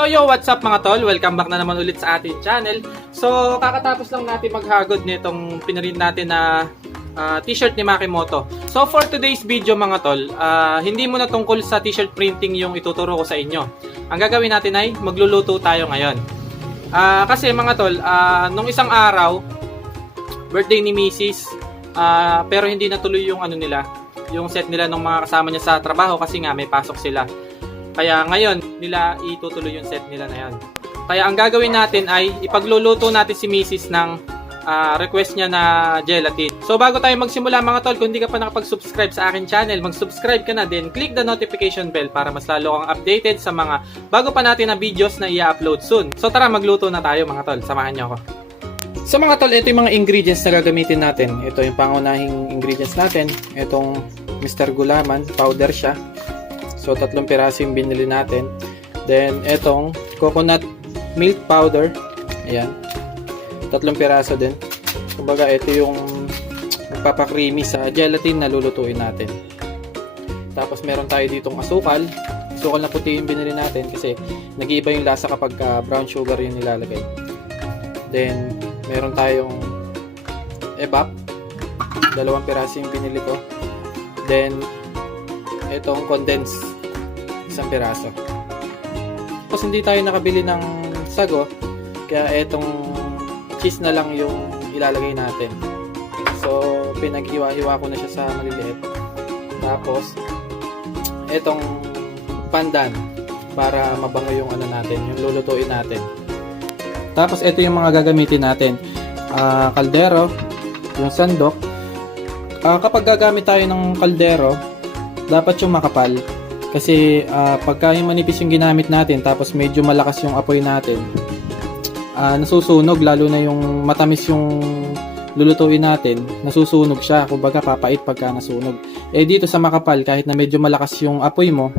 So yo, what's up mga tol? Welcome back na naman ulit sa ating channel. So kakatapos lang natin maghagod nitong pinrint natin na t-shirt ni Makimoto. So for today's video mga tol, hindi muna tungkol sa t-shirt printing yung ituturo ko sa inyo. Ang gagawin natin ay magluluto tayo ngayon. Kasi mga tol, nung isang araw, birthday ni Mrs. Pero hindi natuloy yung ano nila, yung set nila ng mga kasama niya sa trabaho kasi nga may pasok sila. Kaya ngayon nila itutuloy yung set nila na yan. Kaya ang gagawin natin ay ipagluluto natin si Mrs. ng request niya na gelatin. So bago tayo magsimula mga tol, kung hindi ka pa nakapag-subscribe sa akin channel, mag-subscribe ka na din. Click the notification bell para mas lalo kang updated sa mga bago pa natin na videos na i-upload soon. So tara, magluto na tayo mga tol. Samahan niyo ako. So mga tol, ito yung mga ingredients na gagamitin natin. Ito yung pangunahing ingredients natin. Itong Mr. Gulaman, powder siya. So, 3 piraso yung binili natin. Then, etong coconut milk powder. Ayan. 3 piraso din. Kumbaga, ito yung magpapakreamy sa gelatin na lulutuin natin. Tapos, meron tayo ditong asukal. Asukal na puti yung binili natin kasi nag-iiba yung lasa kapag brown sugar yung nilalagay. Then, meron tayong evap. 2 piraso yung binili ko. Then, itong condensed 1 piraso. Tapos hindi tayo nakabili ng sago, kaya itong cheese na lang yung ilalagay natin. So pinaghiwa-hiwa ko na siya sa maliliit. Tapos itong pandan para mabango yung ano natin, yung lulutuin natin. Tapos ito yung mga gagamitin natin. Kaldero, yung sandok. Kapag gagamit tayo ng kaldero, dapat yung makapal. Kasi pagka yung manipis yung ginamit natin tapos medyo malakas yung apoy natin, nasusunog, lalo na yung matamis yung lulutuin natin, nasusunog siya. Kumbaga papait pagka nasunog. Dito sa makapal, kahit na medyo malakas yung apoy mo,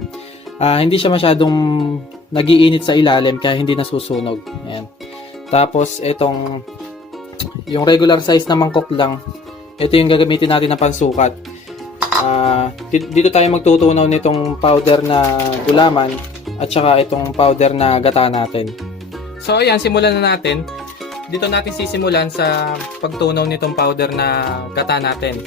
hindi siya masyadong nagiinit sa ilalim kaya hindi nasusunog. Ayan. Tapos itong yung regular size na mangkok lang, ito yung gagamitin natin na pansukat. Dito tayo magtutunaw nitong powder na gulaman at saka itong powder na gata natin. So ayan, simulan na natin. Dito natin sisimulan sa pagtunaw nitong powder na gata natin.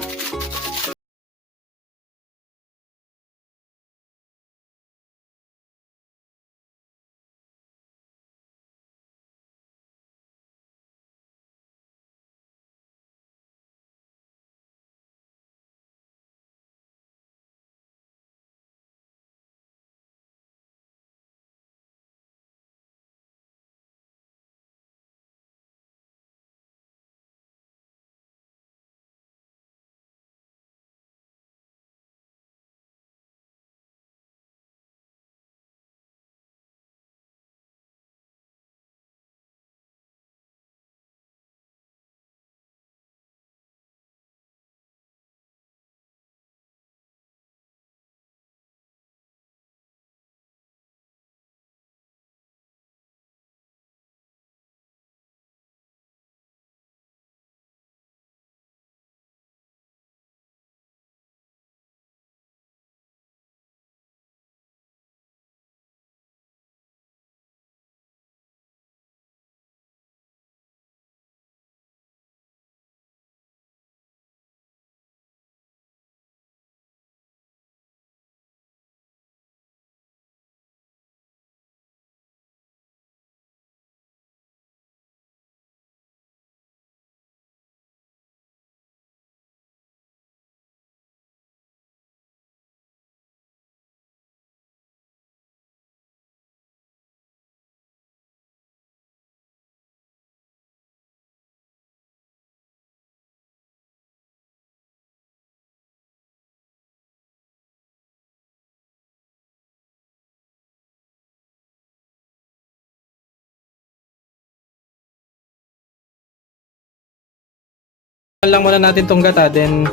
Lang muna natin tong gata, then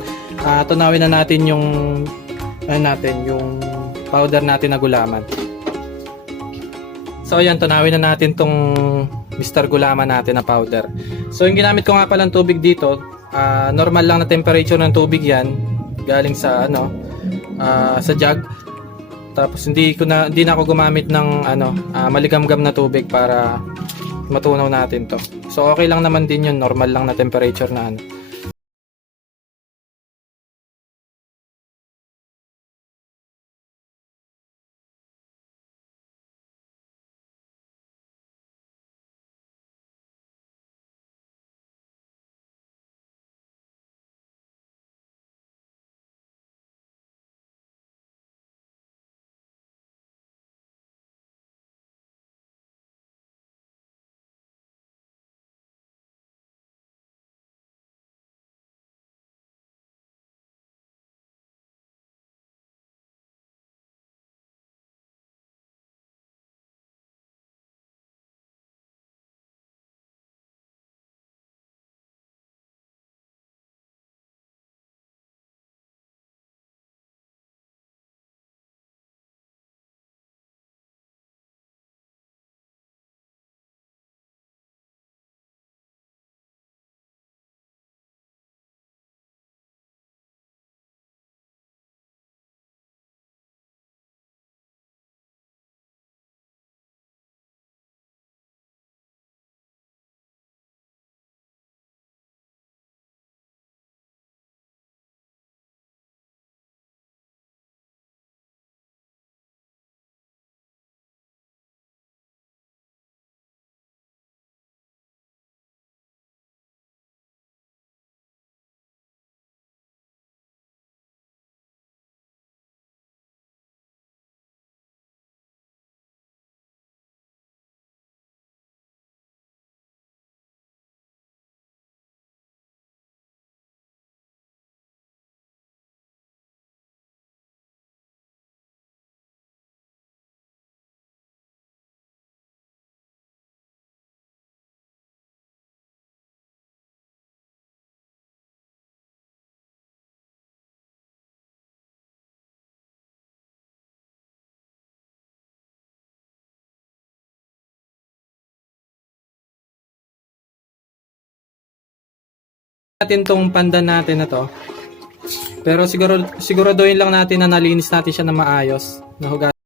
tunawin na natin yung yung powder natin na gulaman. So ayan, tunawin na natin tong Mr. Gulaman natin na powder. So yung ginamit ko nga pala ng tubig dito, normal lang na temperature ng tubig yan, galing sa sa jug. Tapos hindi na ako gumamit ng maligamgam na tubig para matunaw natin to. So okay lang naman din yun, normal lang na temperature na ano. Natin tong pandan natin na to. Pero siguraduhin lang natin na nalinis natin siya na maayos. Nahugasan.